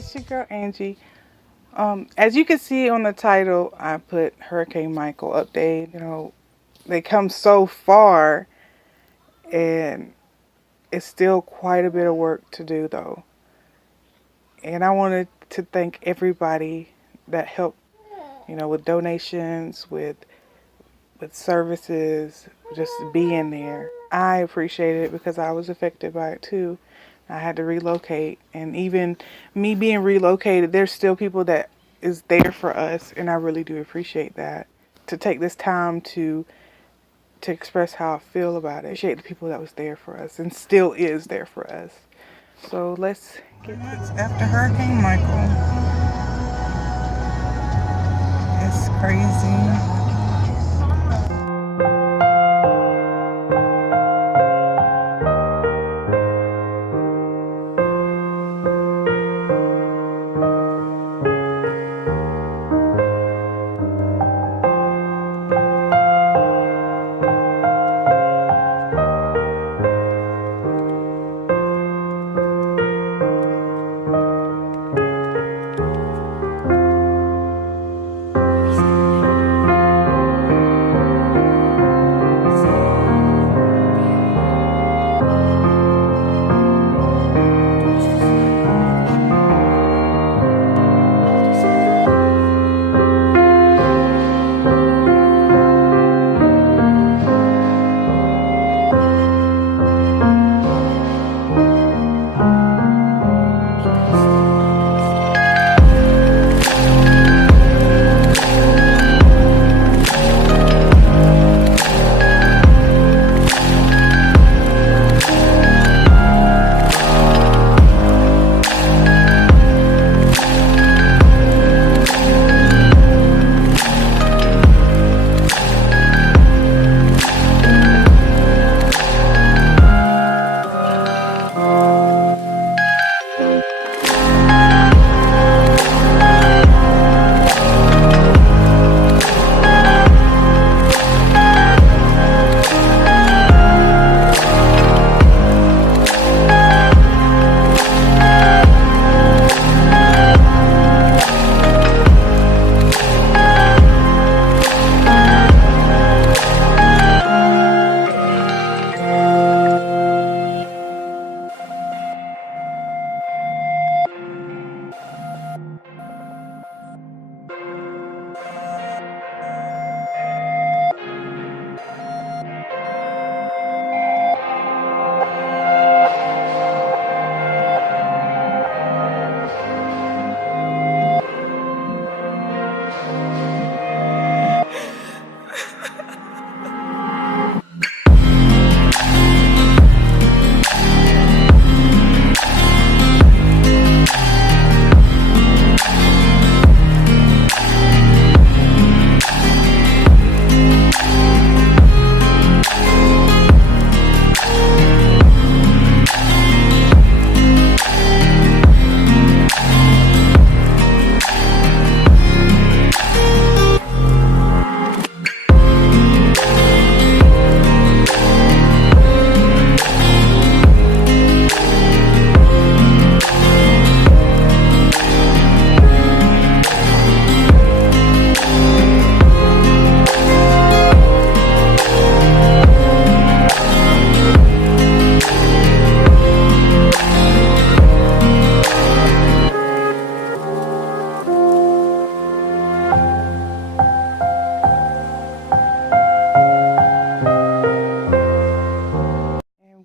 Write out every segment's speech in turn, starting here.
It's your girl Angie. As you can see on the title, I put Hurricane Michael update. They come so far, and it's still quite a bit of work to do, though. And I wanted to thank everybody that helped, with donations, with services, just being there. I appreciate it because I was affected by it too. I had to relocate, and even me being relocated, there's still people that is there for us, and I really do appreciate that. To take this time to express how I feel about it. I appreciate the people that was there for us and still is there for us. So let's get months after Hurricane Michael. It's crazy.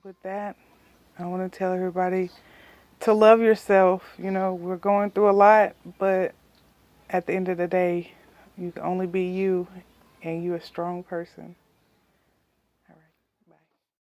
With that, I want to tell everybody to love yourself. We're going through a lot, but at the end of the day, you can only be you, and you're a strong person.